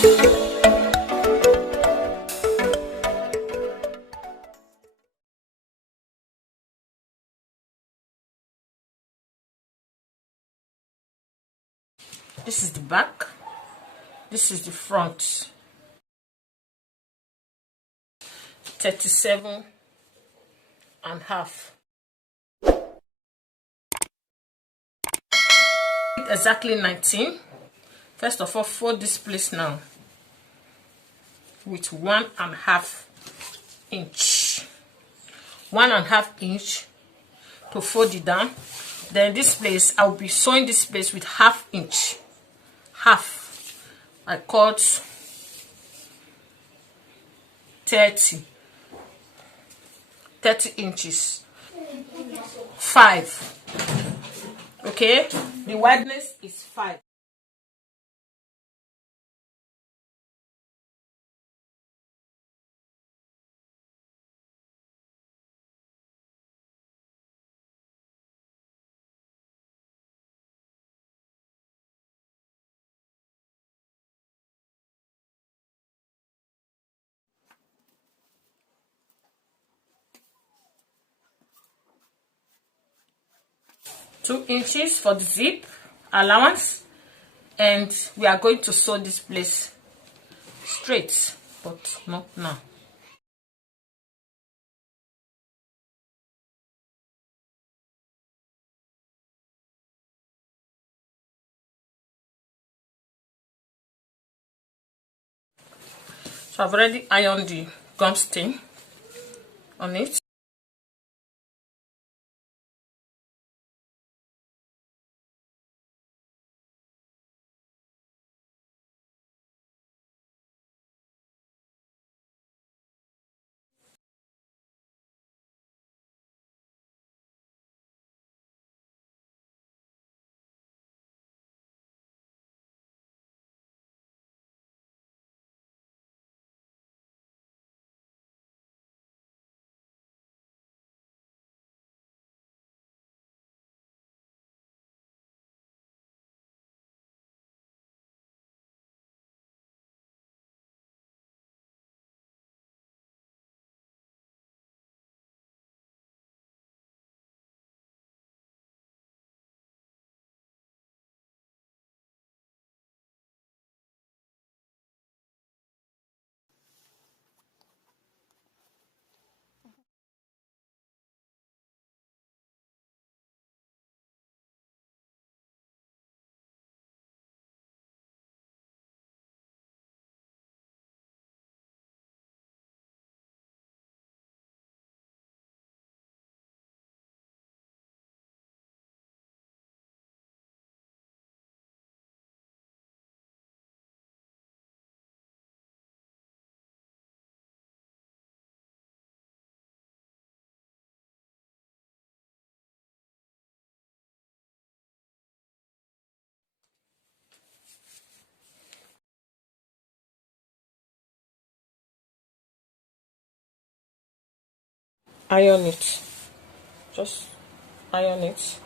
This is the back, this is the front. 37 and half. Exactly 19. First of all, fold this place now with 1.5 inch. 1.5 inch to fold it down. Then this place, I'll be sewing this place with 1/2 inch. Half. I cut 30 inches. 5. Okay, the wideness is 5. Two inches for the zip allowance, and we are going to sew this place straight, but not now. So I've already ironed the gum stain on it. Iron it. Just iron it.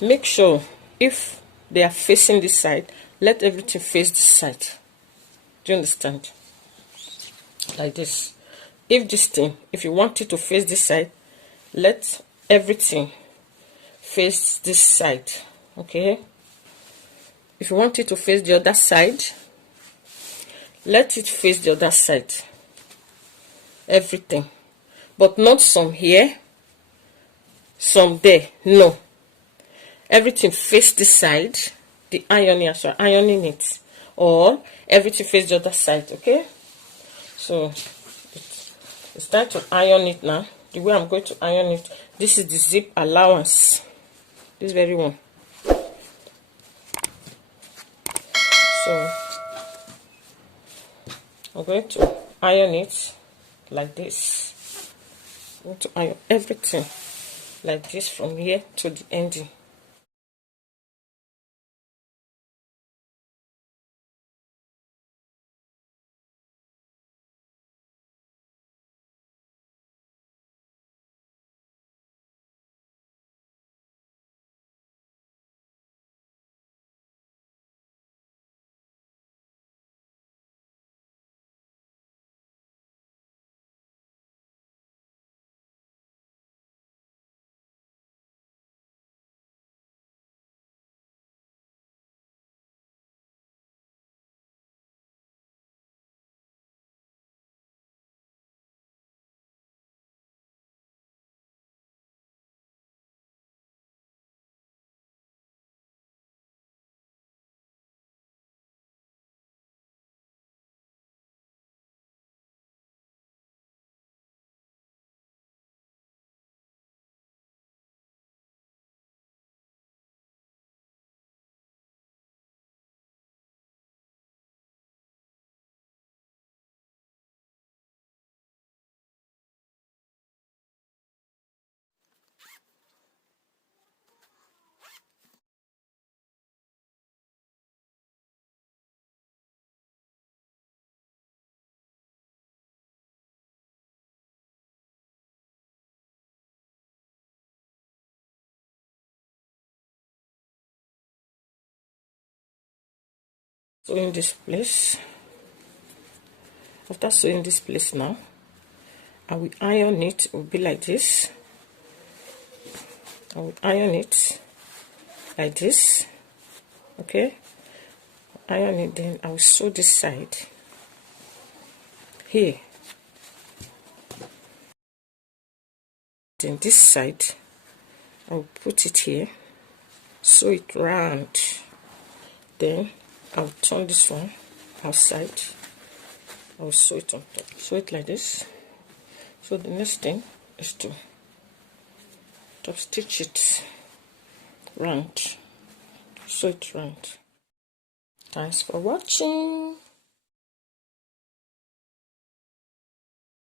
Make sure if they are facing this side, let everything face this side. Do you understand? Like this. If you want it to face this side, let everything face this side. Okay? If you want it to face the other side, let it face the other side. Everything. But not some here, some there. No. Everything face this side. The ironing, as you're ironing it. Or everything face the other side. Okay? So it's time to iron it now. The way I'm going to iron it, this is the zip allowance. This very one. So I'm going to iron it like this. I'm going to iron everything like this from here to the ending. Sewing this place. After sewing this place now, I will iron it. It will be like this. I will iron it like this. Okay, iron it, then I will sew this side here. Then this side, I will put it here, sew it round. Then I'll turn this one outside. I'll sew it on top. Sew it like this. So the next thing is to top stitch it round. Sew it round. Thanks for watching.